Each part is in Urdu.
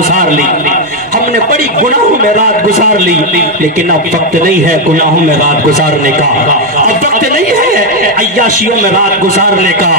گزار لی، ہم نے بڑی گناہوں میں رات گزار لی، لیکن اب وقت نہیں ہے گناہوں میں رات گزارنے کا، اب وقت نہیں ہے عیاشیوں میں رات گزارنے کا۔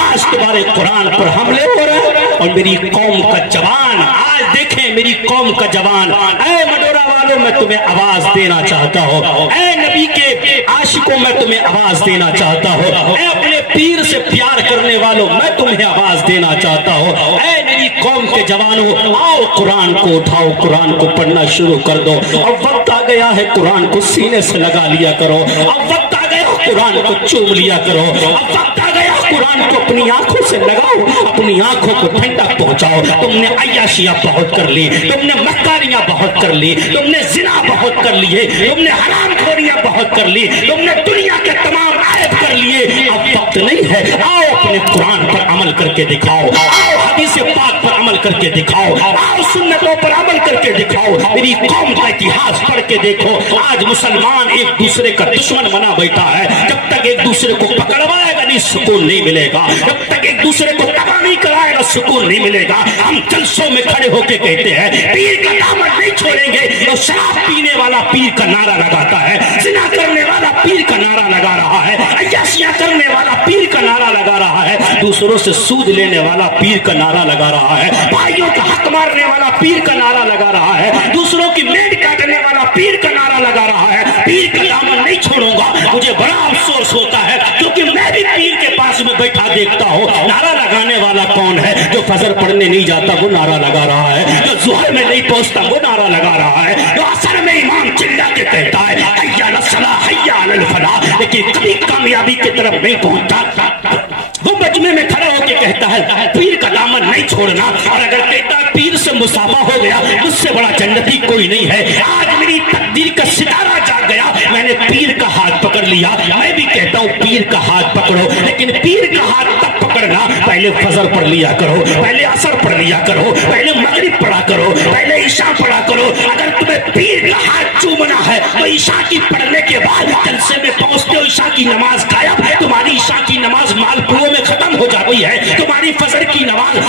آج تمہارے قرآن پر حملے ہو رہے ہیں اور میری قوم کا جوان، آج دیکھیں میری قوم کا جوان، اے مڈورا والوں میں تمہیں آواز دینا چاہتا ہوں، اے نبی کے عاشقوں میں تمہیں آواز دینا چاہتا ہوں، اے اپنے پیر سے پیار کرنے والوں میں تمہیں آواز دینا چاہتا ہوں، اے میری قوم کے جوانوں آؤ قرآن کو اٹھاؤ، قرآن کو پڑھنا شروع کر دو۔ اب وقت آ گیا ہے قرآن کو سینے سے لگا لیا کرو، اب وقت آ گیا قرآن کو چوم لیا کرو، اب وقت آ گیا قرآن کو اپنی آنکھوں سے لگاؤ، اپنی آنکھوں کو ٹھنڈک پہنچاؤ۔ تم نے عیاشیاں بہت کر لی، تم نے مکاریاں بہت کر لی، تم نے زنا بہت کر لیے، تم نے حرام خوریاں بہت کر لی، تم نے دنیا کے تمام عیب کر لیے، اب وقت نہیں ہے، آؤ اپنے قرآن پر عمل کر کے دکھاؤ، آؤ حدیث پاک پر عمل کر کے دکھاؤ، آؤ سنتوں پر عمل کر کے دکھاؤ۔ میری قوم کا اتہاس پڑھ کے دیکھو، آج مسلمان ایک دوسرے کا دشمن بنا بیٹھا ہے، جب تک ایک دوسرے کو پکڑوائے گا نہیں سکون نہیں ملے گا، جب تک ایک دوسرے کو تباہ نہیں کرائے گا سکون نہیں ملے گا۔ ہم جلسوں میں کھڑے ہو کے کہتے ہیں پیر کا دامن نہیں چھوڑیں گے، تو شراب پینے والا پیر کا نعرہ لگاتا ہے، زنا کرنے والا پیر کا نعرہ لگا رہا ہے، عیاشیاں کرنے والا پیر کا نعرہ لگا رہا ہے، دوسروں سے سود لینے والا پیر کا نعرہ لگا رہا ہے، بھائیوں کا حق مارنے والا پیر کا نعرہ لگا رہا ہے، دوسروں کی میڈ کاٹنے والا پیر کا نعرہ لگا رہا ہے۔ پیر کا دامن نہیں چھوڑوں گا، مجھے بڑا افسوس ہوتا ہے کیونکہ میں بھی پیر کے پاس میں بیٹھا دیکھتا ہوں، نعرہ لگانے والا کون ہے؟ جو فجر پڑھنے نہیں جاتا وہ نعرہ لگا رہا ہے، جو ظہر میں نہیں پہنچتا وہ نعرہ لگا رہا ہے، جو عصر میں امام چلا کے کہتا ہے حی علی الصلاۃ حی علی الفلاح، لیکن کبھی کامیابی کی طرف نہیں پہنچتا۔ وہ مجمع میں کھڑا ہو کے کہتا ہے پیر کا دامن نہیں چھوڑنا، اور اگر کہتا ہے پیر سے مسافہ ہو گیا مجھ سے بڑا جنتی کوئی نہیں ہے۔ آج میری تقدیر کا ستارہ جاگ گیا، میں نے پیر کا ہاتھ پکڑ لیا، میں بھی کہتا ہوں پیر کا ہاتھ پکڑو، لیکن پیر کا ہاتھ تب پکڑنا پہلے فجر پڑھ لیا کرو، پہلے عصر پڑھ لیا کرو، پہلے مغرب پڑھا کرو، پہلے عشاء پڑھا کرو۔ اگر تمہیں پیر کا ہاتھ چومنا ہے تو عشاء کی پڑھنے کے بعد جلسے میں پہنچتے ہو، عشاء کی نماز غائب ہے، تمہاری عشاء کی نماز مالپوؤں میں ختم ہو جاتی ہے، تمہاری فجر کی نماز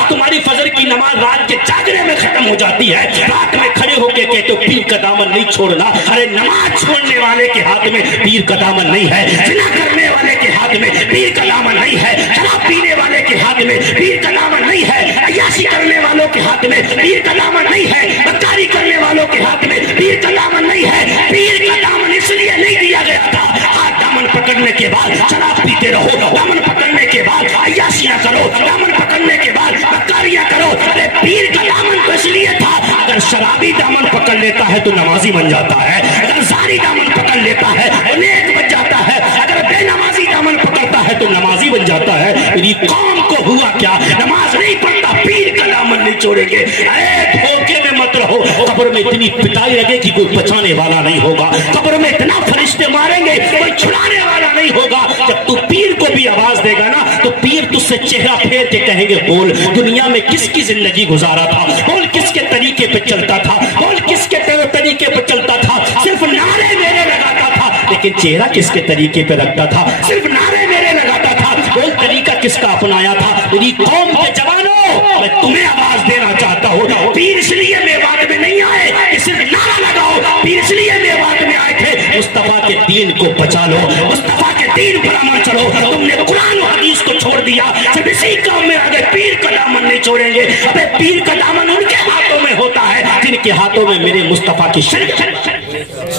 رات کے جاگنے میں ختم ہو جاتی ہے، رات میں کھڑے ہو کے کہتے ہو پیر کا دامن نہیں چھوڑنا۔ ارے نماز چھوڑنے والے کے ہاتھ میں پیر کا دامن نہیں ہے، زنا کرنے والے کے ہاتھ میں پیر کا دامن نہیں ہے، شراب پینے والے کے ہاتھ میں پیر کا دامن نہیں ہے، عیاشی کرنے والوں کے ہاتھ میں پیر کا دامن نہیں ہے، بدکاری کرنے والوں کے ہاتھ میں پیر کا دامن نہیں ہے۔ پیر کا دامن اس لیے نہیں دیا گیا تھا، ہاتھ دامن پکڑنے کے بعد شراب پیتے رہو، دامن پکڑنے کے بعد عیاشیاں کرو، دامن پکڑنے کے بعد بدکاریاں کرو۔ ارے پیر کا دامن تو اس لیے تھا، اگر شرابی دامن پکڑ لیتا ہے تو نمازی بن جاتا ہے، اگر زانی دامن پکڑ لیتا ہے تو نیک بن جاتا ہے، اگر بے نمازی دامن پکڑتا ہے تو نمازی بن جاتا ہے۔ میری قوم کو ہوا کیا؟ نماز نہیں پڑھتا پیر کا دامن نہیں چھوڑیں گے۔ اے دھوکے میں مت رہو، قبر میں اتنی پٹائی لگے کہ کوئی بچانے والا نہیں ہوگا، قبر میں اتنا فرشتے ماریں گے کوئی چھڑانے والا نہیں ہوگا۔ جب تو پیر کو بھی آواز دے گا نا تو پیر تجھ سے چہرہ پھیر کے کہیں گے بول دنیا میں کس کی زندگی گزارا تھا، بول کس کے طریقے پہ چلتا تھا، بول کس کے طریقے پہ چلتا تھا، صرف نعرے میرے لگاتا تھا لیکن چہرہ کس کے طریقے پہ رکھتا تھا، صرف نعرے میرے لگاتا تھا، بول طریقہ کس کا اپنایا تھا۔ میری قوم کے جوانوں میں تمہیں آواز دینا چاہتا ہوں، پیر اس لیے میوات میں نہیں آئے کہ صرف نعرہ لگاؤ، پیر اس لیے میوات میں آئے تھے مصطفیٰ کے دین کو بچا لو، مصطفیٰ کے دین پر عمل چلو۔ تم نے قرآن و حدیث کو چھوڑ دیا، صرف اسی کام میں آگے پیر کا دامن نہیں چھوڑیں گے۔ ابے پیر کا دامن ان کے ہاتھوں میں ہوتا ہے جن کے ہاتھوں میں میرے مصطفیٰ کی شریعت۔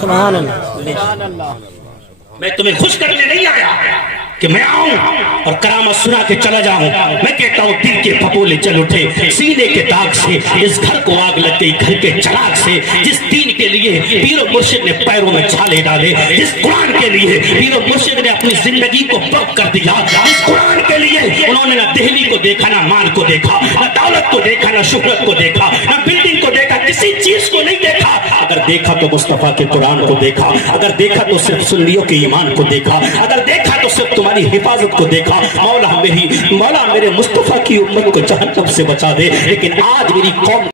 سبحان اللہ۔ میں تمہیں خوش کرنے نہیں آیا کہ میں آؤں اور کرامت سنا کے چلا جاؤں، میں کہتا ہوں دل کے پھپولے چل اٹھے سینے کے داغ سے، اس گھر کو آگ لگ گئی گھر کے چراغ سے، جس دین کے لیے پیر و مرشد نے پیروں میں چھالے ڈالے، جس قرآن کے لیے پیر و مرشد نے اپنی زندگی کو وقف کر دیا، جس قرآن کے لیے انہوں نے نہ دہلی کو دیکھا، نہ مال کو دیکھا، نہ دولت کو دیکھا، نہ شہرت کو دیکھا، نہ بلڈنگ کو دیکھا، کسی چیز کو نہیں دیکھا۔ اگر دیکھا تو مصطفیٰ کے قرآن کو دیکھا، اگر دیکھا تو صرف سنیوں کے ایمان کو دیکھا، اگر دیکھا تو صرف تمہاری حفاظت کو دیکھا۔ مولا میرے مصطفیٰ کی امت کو جہنم سے بچا دے، لیکن آج میری قوم